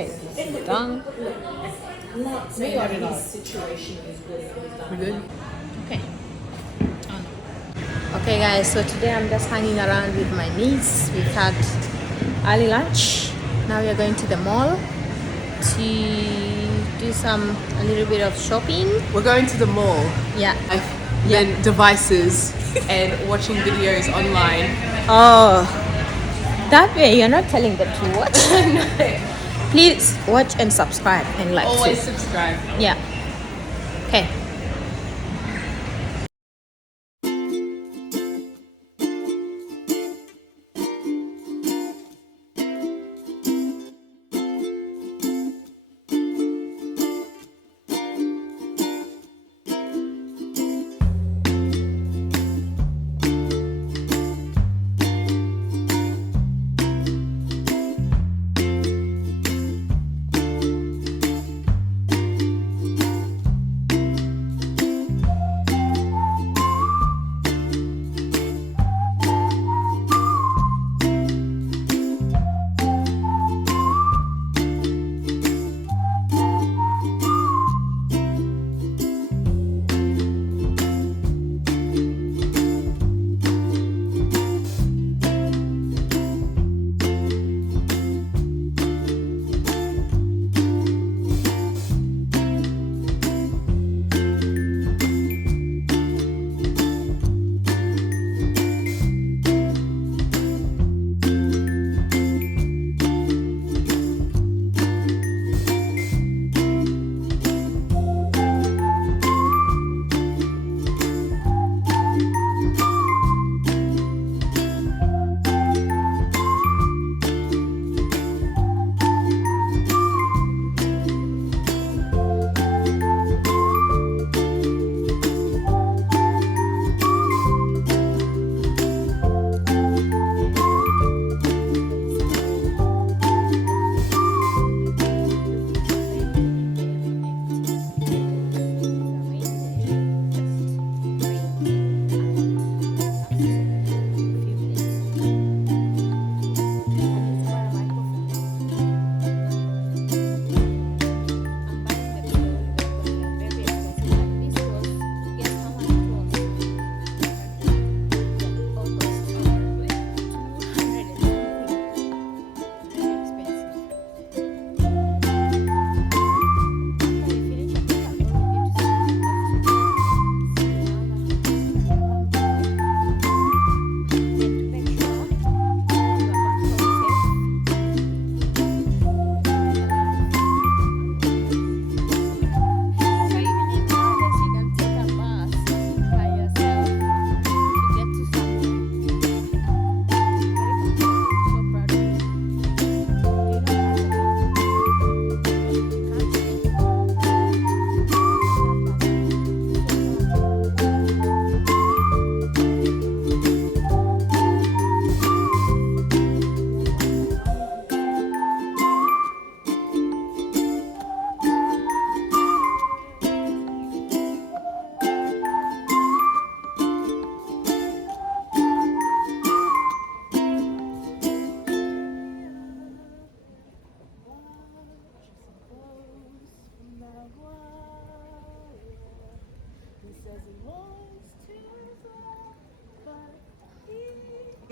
Okay, this is done. Not saying that his situation is good. We good? Okay. Oh, no. Okay, guys. So today I'm just hanging around with my niece. We've had early lunch. Now we are going to the mall to do a little bit of shopping. We're going to the mall. Yeah. Then devices and watching videos online. Oh, that way you're not telling them to watch. Please watch and subscribe and like. Always too. subscribe. Yeah. Okay.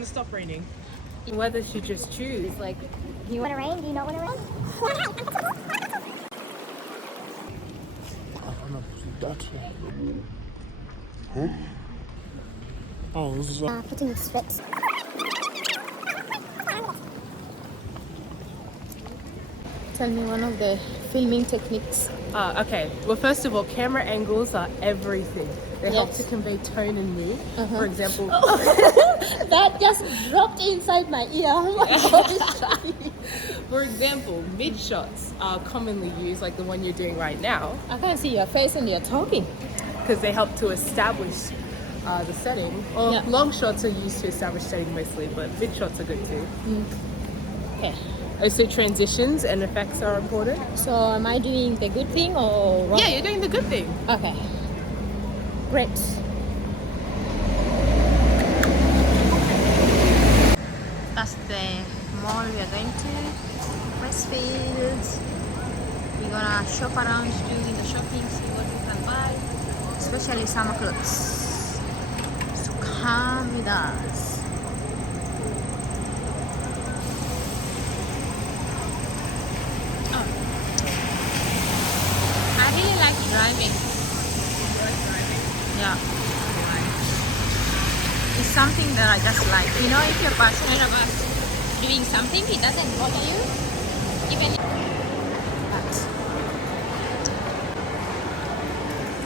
Stop raining. Whether she just choose. Like, You want to rain? Do you not want to rain? Oh, this is Putting strips. tell me one of the filming techniques. Okay. Well, first of all, camera angles are everything. They help Yes. to convey tone and mood. For example, That just dropped inside my ear. Oh my gosh. for example, mid shots are commonly used, like the one you're doing right now, I can't see your face and you're talking. because they help to establish the setting. Or Yeah. long shots are used to establish setting mostly, but mid shots are good too. Okay. Also, transitions and effects are important. So am I doing the good thing or wrong? Yeah, you're doing the good thing. Okay. Great. That's the mall we are going to. Westfield. We're gonna shop around, doing the shopping, see what we can buy, especially summer clothes. So come with us. Oh. I really like driving. Yeah. It's something that I just like. You know, if you're passionate about doing something, it doesn't bother you. Even if... But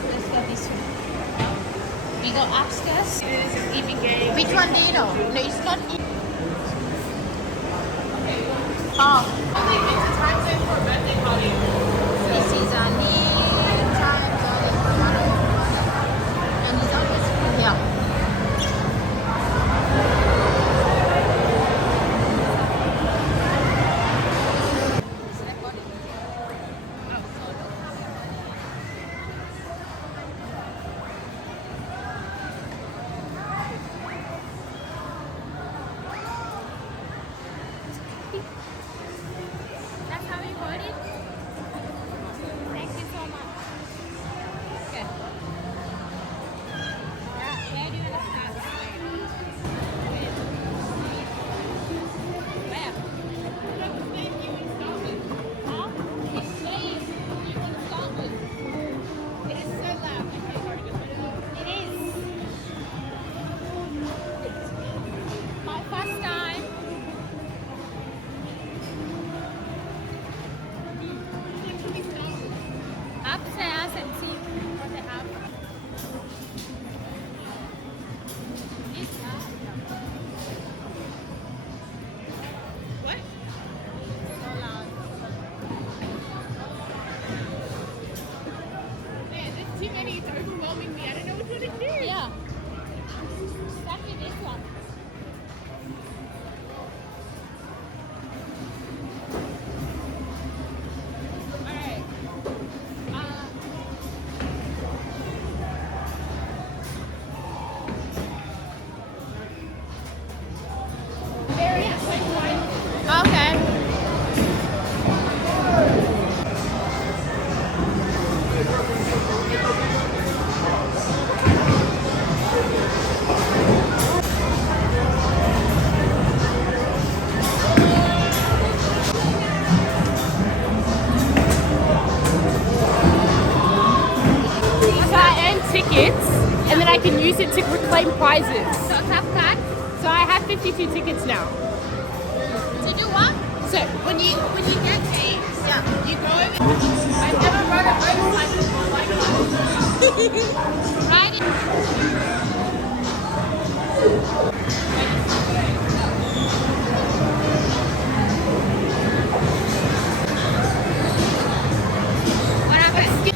let's go this way. We go upstairs. Which one do you know? No, it's not. Oh. This is a new time zone for and it's always here. That's how you hold it? Thank you so much. Okay. Yeah, where do you want to start? Where? Huh? It's saying you want to start with. It is so loud. It is. My first time. Upstairs and see what they have. This one. What? So loud. Man, there's too many. It's overwhelming me. I don't know which one to choose. Yeah. Start with this one. Alright. Okay. So I earn tickets, and then I can use it to reclaim prizes. So tap card So I have 52 tickets now. to do what? So when you get these, you go over. I've never rode a motorcycle like that. Right in. What happened?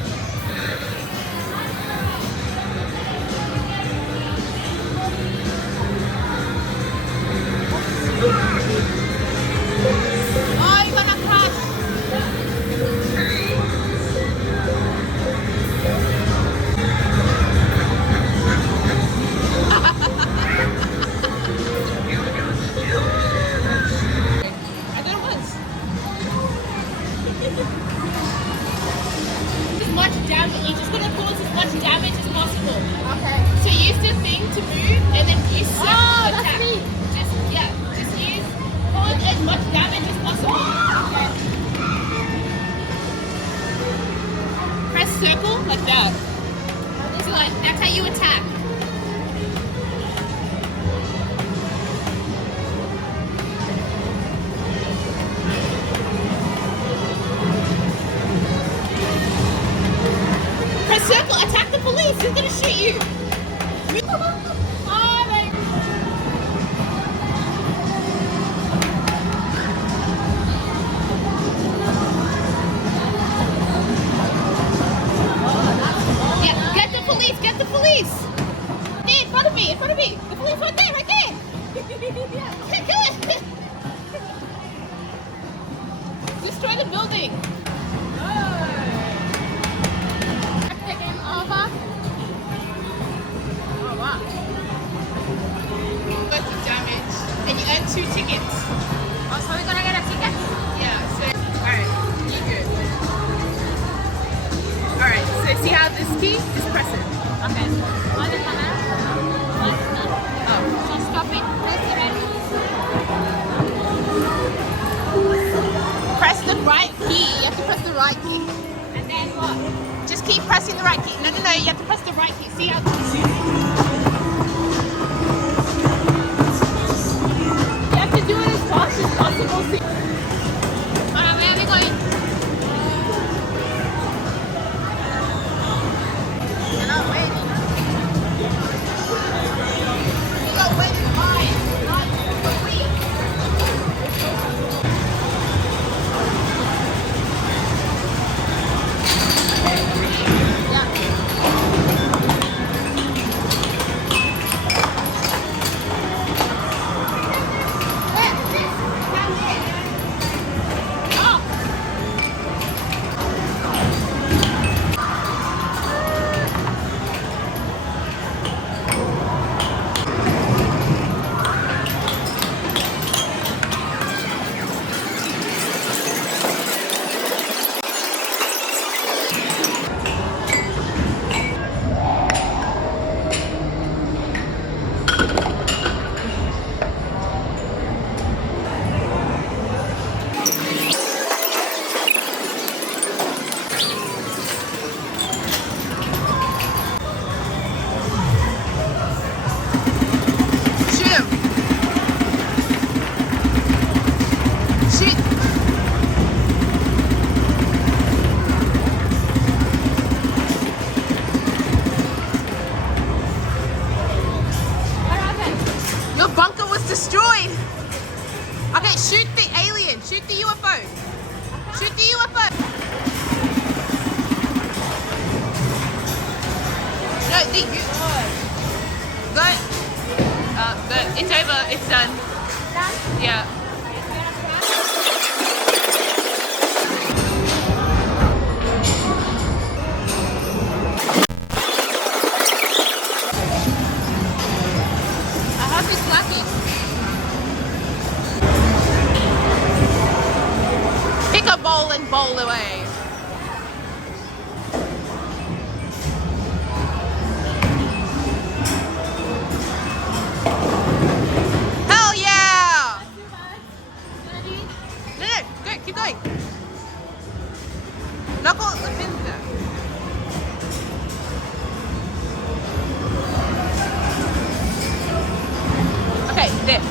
Oh, you're gonna crash. I did it once. As much damage. You're just gonna cause as much damage as possible. Okay. So use the thing to move, and then use circle Oh, to that's attack. me. Just use cause as much damage as possible. Press circle like that. So like that's how you attack. Press circle, attack the police. Who's gonna shoot you? Oh, like. Yeah, get the police, get the police. Hey, in front of me, in front of me. The police right there, right there. Yeah, kill it. Destroy the building. Take him over. Oh wow. Worth of damage. And you earn 2 tickets. Oh, so we're gonna get a ticket? Yeah, so keep pressing the right key. No, no, no. You have to press the right key. See how? You have to do it as fast as possible. See? Alright, where are we going? You're not waiting. You got waiting high. Your bunker was destroyed. Okay, shoot the alien. Shoot the UFO. Shoot the UFO. No, the Go. It's over. It's done. Done? Yeah. Pick a bowl and bowl away. Hell yeah! No, no, go, keep going. Knock all the pins down. Okay, there.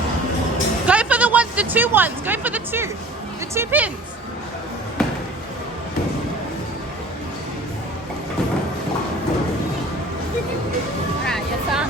Go for the ones, the two ones. Go for the two pins. Right, yes, sir.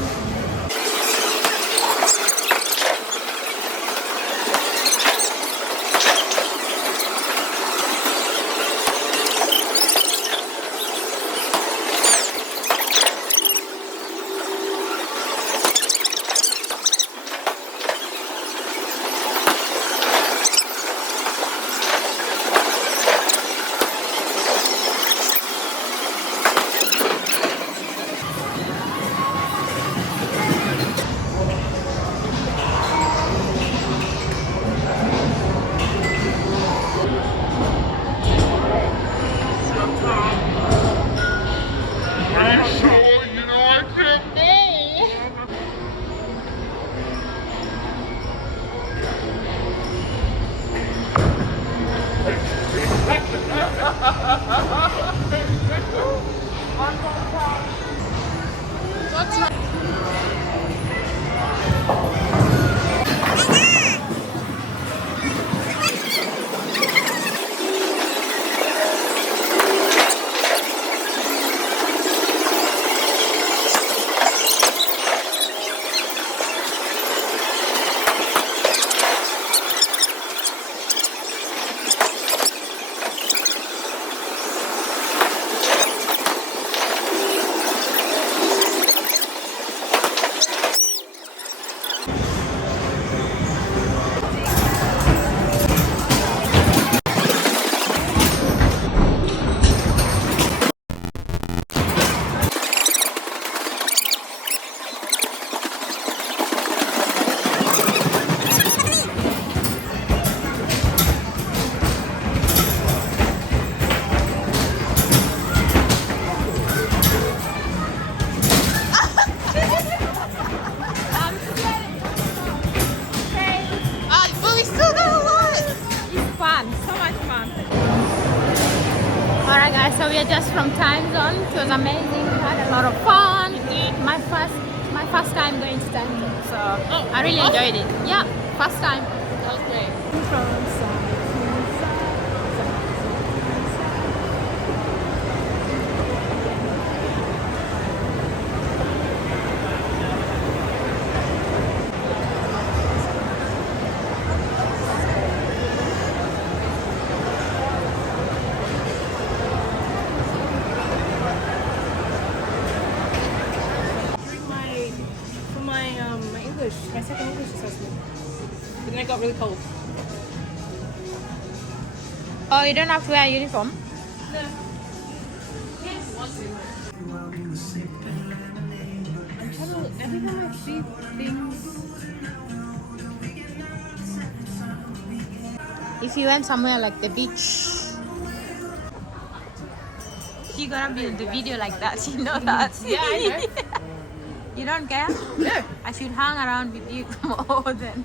we are just from time zone. It was amazing. We had a lot of fun. My first time going to time zone, so I really enjoyed it. Yeah, first time. That was great. My English, my second English assessment. But then it got really cold. Oh, you don't have to wear a uniform? No. I'm trying to, every time I see things. If you went somewhere like the beach, you're gonna be in the video like that. You know that? Yeah, I know. You don't care? No. I should hang around with you more than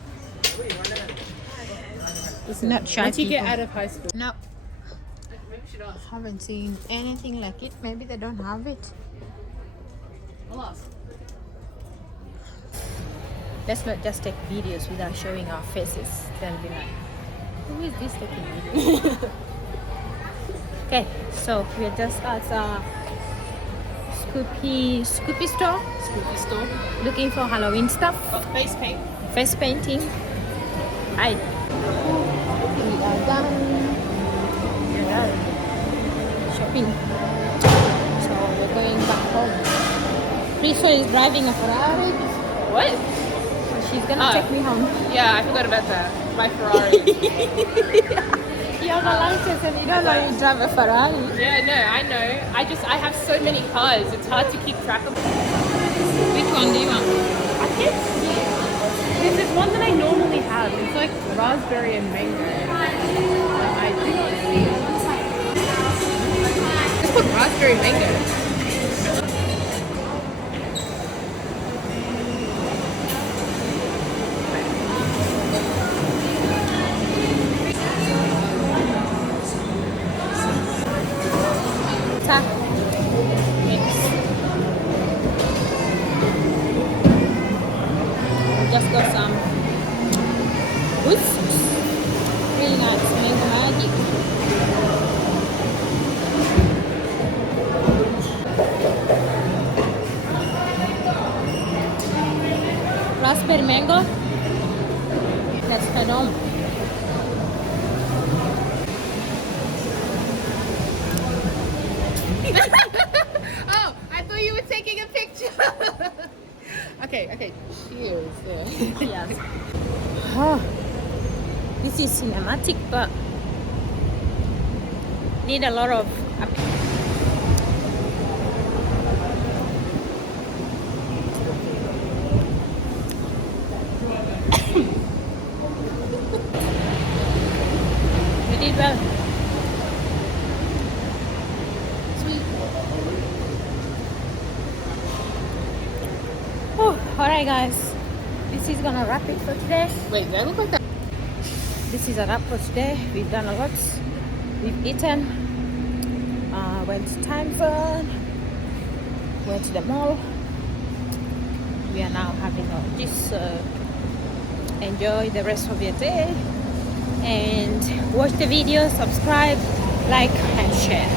not shy Once you get people. out of high school. No, Maybe we should ask. haven't seen anything like it. Maybe they don't have it. I'll ask. Let's not just take videos without showing our faces. Then be like, who is this taking video? Okay, so we're just at Scoopy store, Spooky store. looking for Halloween stuff, Got face paint. face painting. Hi. We are done. We are shopping. So we're going back home. Riso is driving a Ferrari. What? So she's gonna Oh. take me home. Yeah, I forgot about that. My Ferrari. You have a license and you don't know you drive a Ferrari. Yeah, no, I know. I have so many cars. It's hard to keep track of. Which one do you want? I can't see it. There's this one that I normally have. It's like raspberry and mango. I do not see it. It's called raspberry mango. Tap. Mix. Just got some oysters. Really nice. Mango magic. Raspberry mango. Let's head home. Oh, I thought you were taking a picture. Okay. Cheers. Yeah. Yes. Oh, this is cinematic, but need a lot of. We did well. Sweet. Oh, alright, guys. This is gonna wrap it for today. Wait, they look like that. This is a wrap for today. We've done a lot. We've eaten. Went to time zone. Went to the mall. We are now having all this. Enjoy the rest of your day. And watch the video, subscribe, like, and share.